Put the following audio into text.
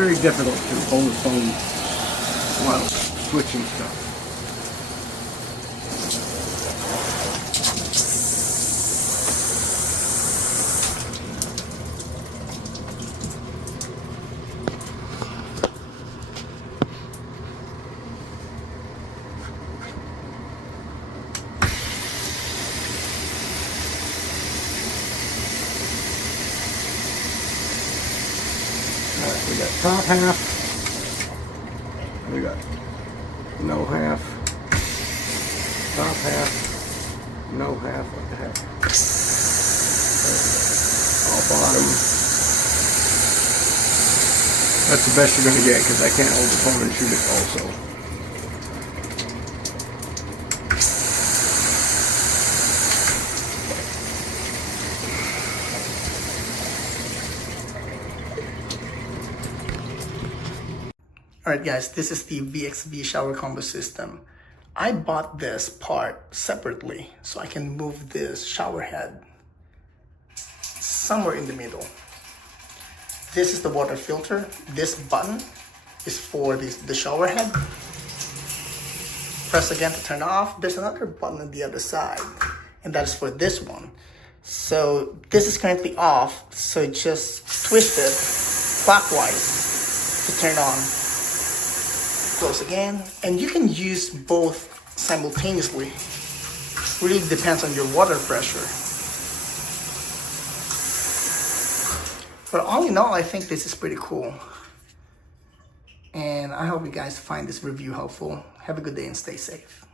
very difficult to hold the phone while switching stuff. Alright, we got top half, we got no half, top half, no half, what the heck, all bottom. That's the best you're going to get because I can't hold the phone and shoot it also. Alright guys, this is the VXV shower combo system. I bought this part separately so I can move this shower head somewhere in the middle. This is the water filter. This button is for the shower head. Press again to turn off. There's another button on the other side, and that is for this one. So this is currently off, so just twist it clockwise to turn on. Close again, and you can use both simultaneously. Really depends on your water pressure. But all in all, I think this is pretty cool. And I hope you guys find this review helpful. Have a good day and stay safe.